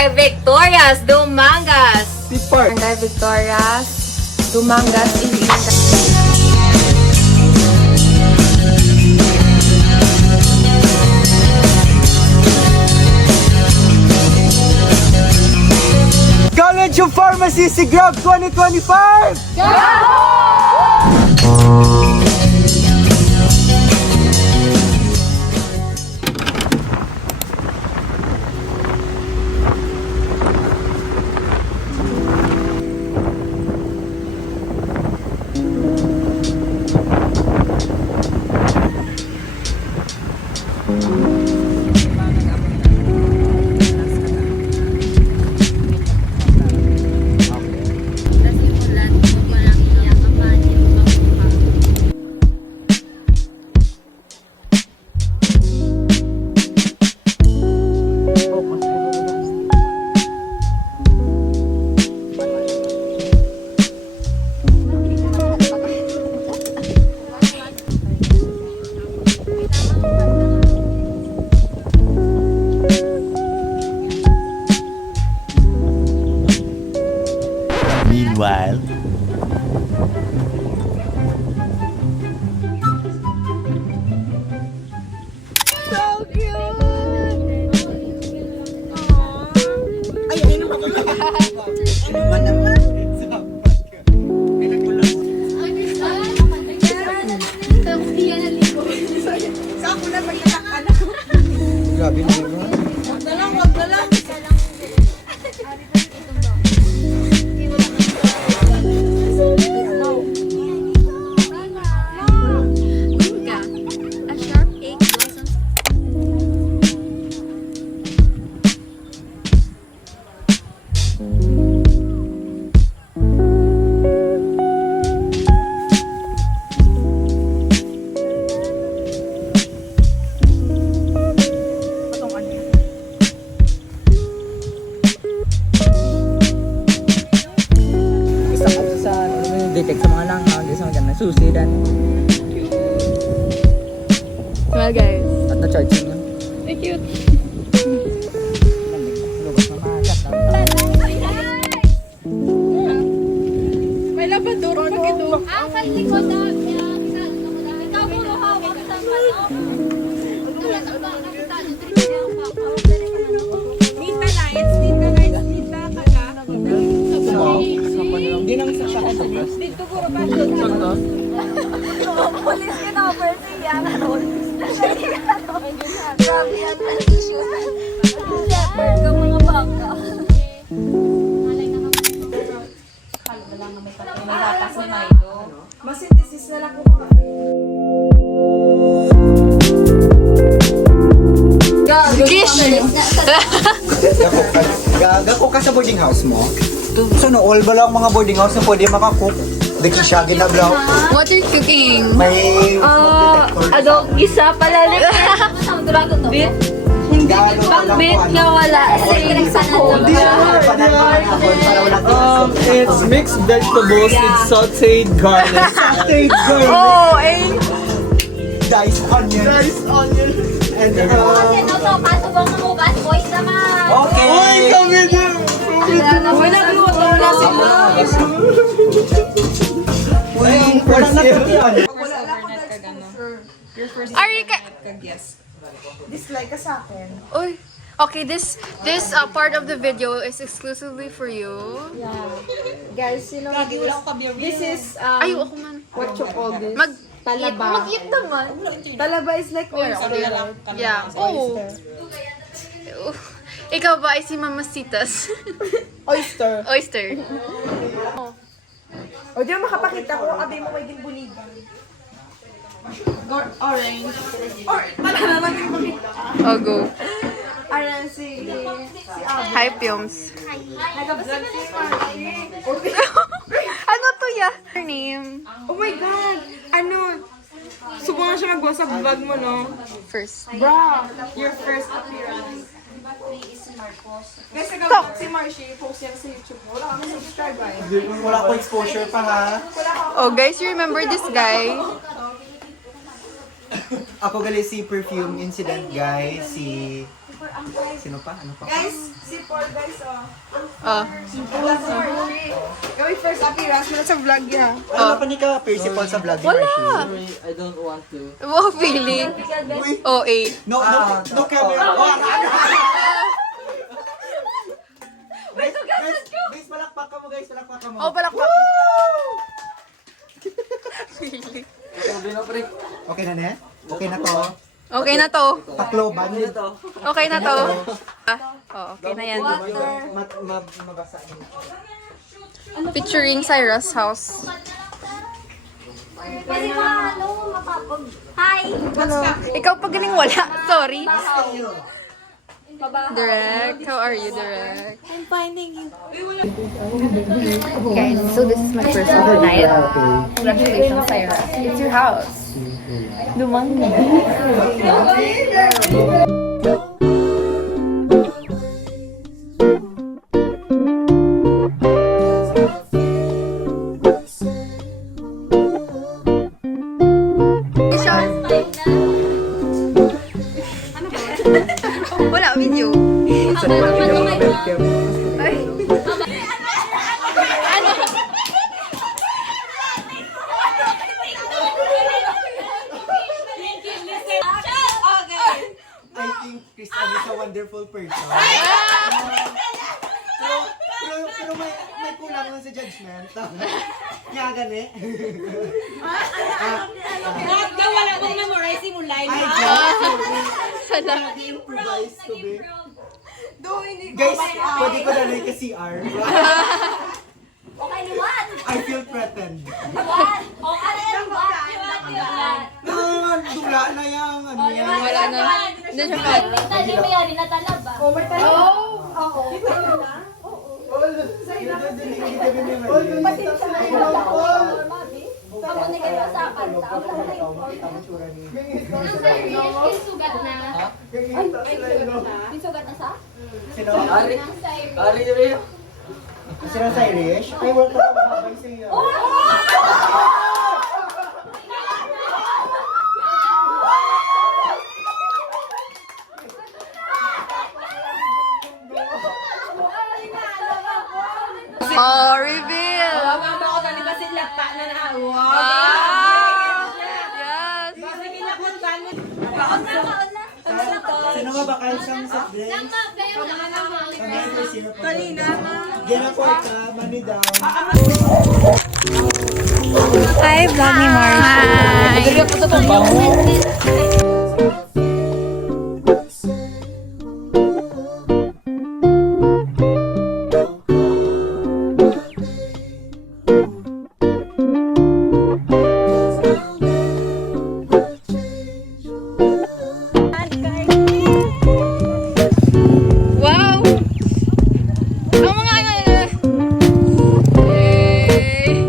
Barangay Victorias, Dumangas. Barangay Victorias, Dumangas, Iligan. College of Pharmacy Sigrab 2025! Meanwhile, Grabe naman. A sharp ache blossoms. Isa ko sa detect sa mga langaw, di sa mga ganun, susi dan. Well guys. At na-charging yun. Ay, cute. Lubos na magat. May labador pa ito. Ang kalikod na ikaw puro hawak sa manok. Hindi naman sa siya ako. Dito puro pa ito. Pulis ka na, person yan. Grabe yan. Shepherd ka mga baka. Masintesis na lang ko mga. Gish! Gako ka sa boarding house mo? So no, all ba lang mga boarding house na pwede makakook? Di ko siya ginablaw. What are you cooking? May Adult gisa pala rin. Bit. hindi Bit nga wala. Sa cold. It's mixed vegetables with sauteed garlic. Oh, eh. Diced onion. And okay. Uy, nagluto na sila. Walang nakatiyan. Arika! Dislike ka sa akin. Uy. Okay, this part of the video is exclusively for you. Guys, you know, this is, Ay, ako man. what you call this? Talaba. Mag-eat naman. Talaba is like oyster. Yeah. Oh. Ikaw ba ay si Mamasitas? Oyster. Oyster. O, di ba makapakita ko, abi mo may ginbunigan. Orange. Wala na lang yung makita. Oh, go. Ayan si Abi. Hi, Pyoms. Nag-vlog si Marky. Ano to ya? Her name? Oh my God! Ano? Subukan siya magawa sa vlog mo, no? First. Bra, your first appearance. Guys, si Marcy, post yan sa YouTube mo. Wala kami subscribe, ay. Wala ko exposure pa ha. Oh, guys, you remember this guy? Ako gali si Perfume Incident, guys. Sino pa? Ano pa? Guys, si Paul guys, oh. Gawin first appearance mo sa vlog niya. Ano pa ni ka principal sa vlog ni Wala. Marcy? Sorry, I don't want to. Wow, feeling. OA. No camera. Guys, palakpak ka mo, guys. Palakpak ka mo. Oh, palakpak. Feeling. Sabi na, pre. Okay na, ne? Okay na to. Okay na to. Takloban. Okay na to. Okay na yan. Mabasa. Featuring Cyrus House. Kasi mapapag... Hi! Ikaw pag galing wala. Sorry. Direct. How are you, Direct? I'm finding you. Guys, so this is my first overnight. Congratulations, Cyrus. It's your house. Lumang wala, video. Ay. I think Christian is a wonderful person. Pero may kulang lang sa judgment. Kaya gani. Wala mong memorize mo live. Ay, guys. Sana. Improvise ko, be. Guys, pwede ko na lang ka CR. Okay, liwan! I feel threatened. Liwan! Okay, liwan! Dula na yung ano yan. Wala na. Hindi siya pa. Tali mo yari na talab ah. Ako na kayo sa kanta. Sugat na. Sugat na sa? Sino? Ari na rin. Sino sa Irish? Ay, wala ka babay sa iyo. Oh, reveal! Mama ko tali ba sila pa na na. Wow! Yes! Sino nga ba kayo sa soft drinks? Sino pa? Kanina. Ginaport ka, manidaw. Hi, vlog ni Marcy. Wow! Ang mga Yay!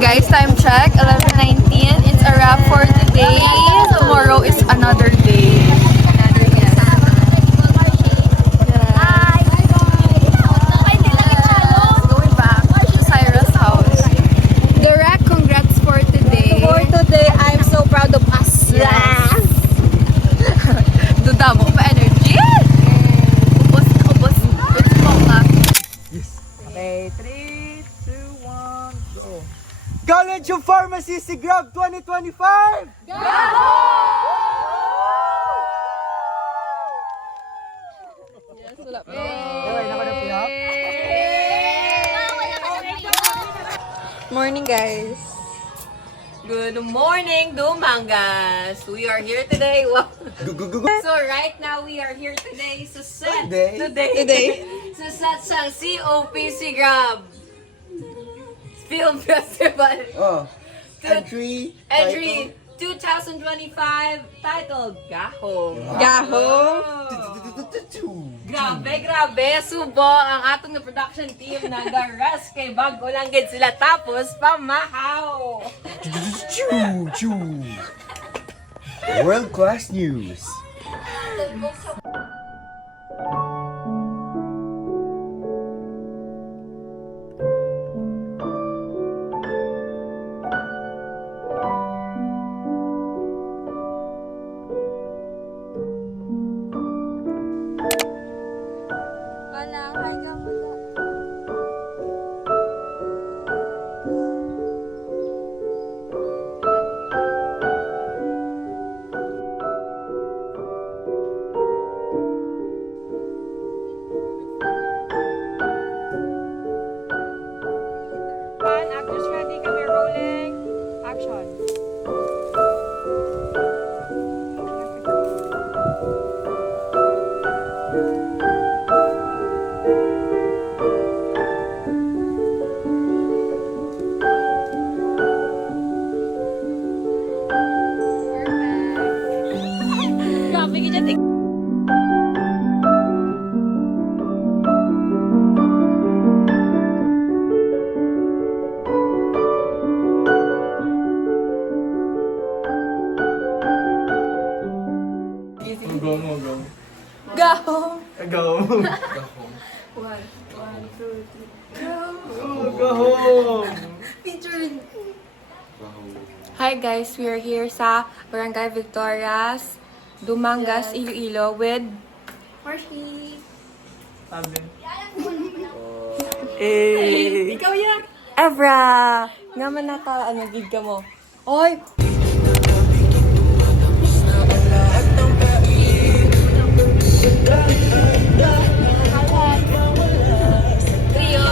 Guys, time check, 11:19. It's a wrap for today. Tomorrow is another day. Going back to Cyrus house. Direct, congrats for today. For today, I'm so proud of us. Yes. Duda mo pa energy. Ubos na ubos. Let's go na. Okay, 3, 2, 1, go. College of Pharmacy SIGRAB 2025! Yes, wala pa. Morning, guys. Good morning, Dumangas! We are here today. Wow. So right now we are here today sa set. Today. Sa set sa COPC Grab Film Festival. Oh, entry. Entry 2025 titled Gahong. Gahong. Grabe, subo ang atong na production team na garas kay bago lang gid sila tapos pamahaw. World class news. Actors ready, kami rolling. Action. Grabe ka dyan. Gahong. Gahong. Gahong. Hi guys, we are here sa Barangay Victorias, Dumangas, Iloilo with Sabi. Ikaw yan. Evra! Nga man nata, ano, gig ka mo? Oy! Trio.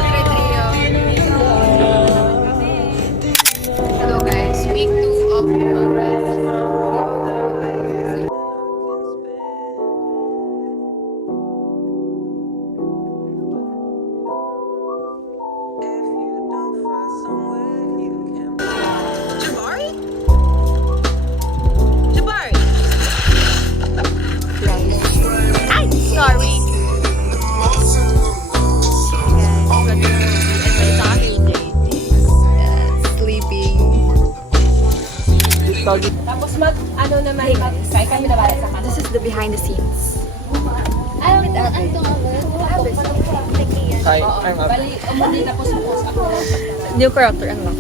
Hello guys, week 2 of sorry. Sleeping. Tapos ano naman, mag-try kami na para sa kanila. This is the behind the scenes. Hi, I'm up. Bali, umunin na po sa post ako. New character unlock.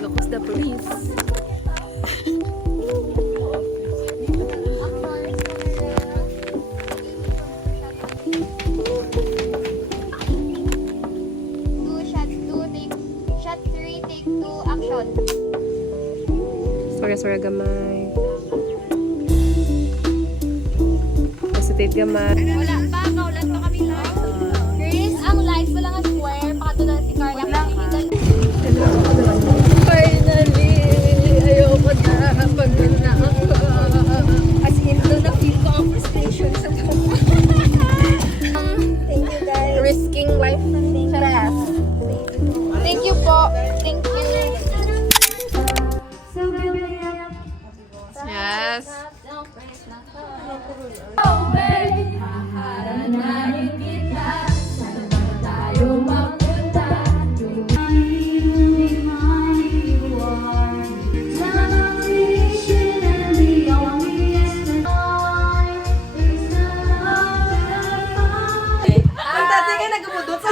Look who's the police. Shot 3, take 2, action. Sorry gamay. Positive gamay. Wala pa, kaulan pa kami live. Chris, ang live wala nga square, pakatulan si Carla. Finally! Ayoko na. Pagod na ako. As in, doon na-feel ko ang frustration sa mukha. Thank you guys. Risking life stress. Thank you po. Thank you. Yes. Ang tatay ka nagumudot sa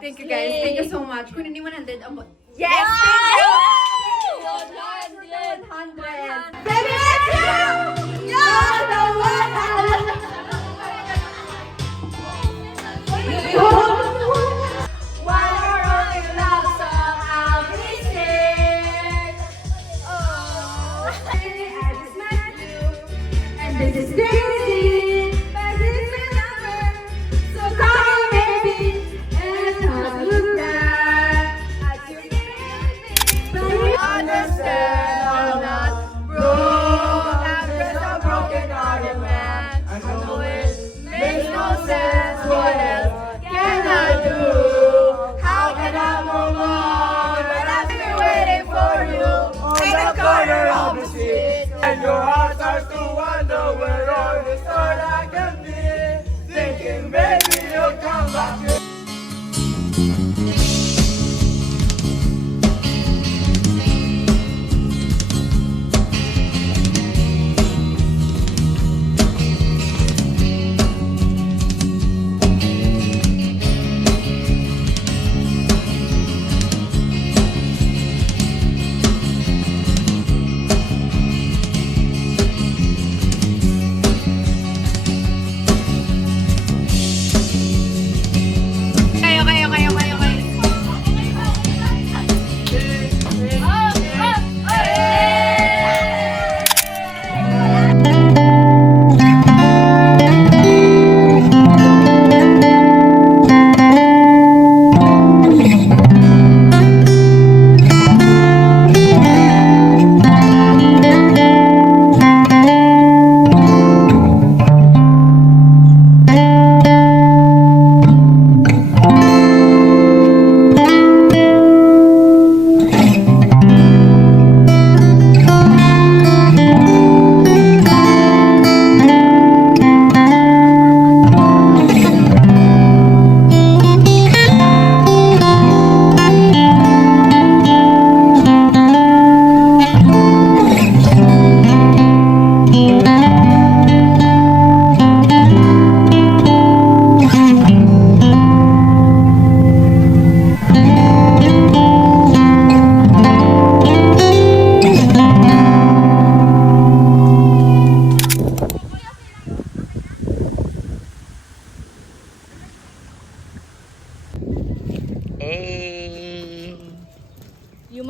Thank you guys. Thank you so much. Kung hindi 100, abo. Yes! Thank you! 100. Baby, let's go! You're the one! One or only love song I'll be singing.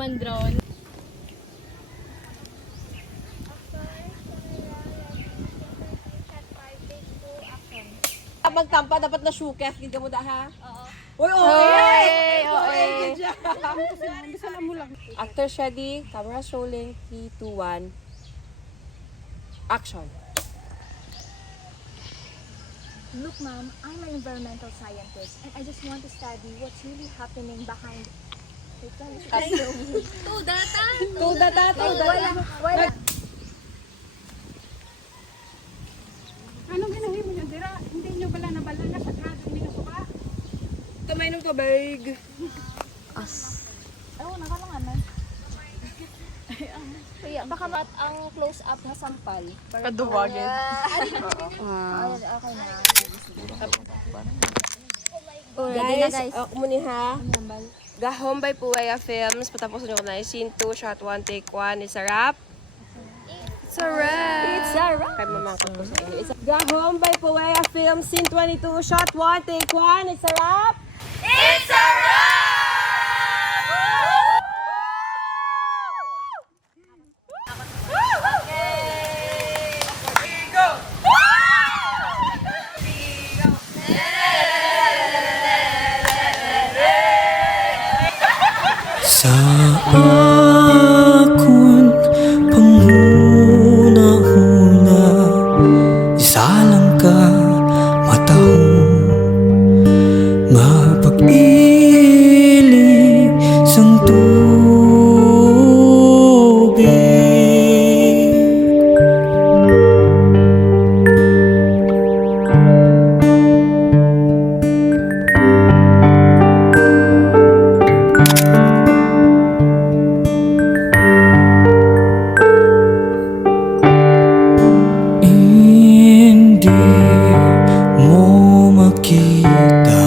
mandron. Magtampa, dapat na shoekef. Gid ka mo da, ha? Oo. Uy, Oy, oy. Good job. Actors ready, camera rolling, 3, 2, 1. Action. Look, Mom, I'm an environmental scientist and I just want to study what's really happening behind. Tudata! Wala. Anong ginahin mo nyo, Dira? Hindi nyo bala nabala na sa grado, hindi ka suka? Kamay ng tubig. Oo, nakalanganan. Kuya, baka mat ang close-up na sampal. Kaduwagin. Ayun, okay na. Guys, ako muna ha. Gahom by Puwaya Films. Patapos nyo ko na scene 2, shot 1, take 1. It's a wrap. It's a wrap. It's a wrap. Kay mamangkot ko sa inyo. It's a Gahom by Puwaya Films, scene 22, shot 1, take 1. It's a wrap. It's a wrap! Sa akon panguna-una, isa lang ka matahong nga pag-iling sang tubig. Hindi mo makita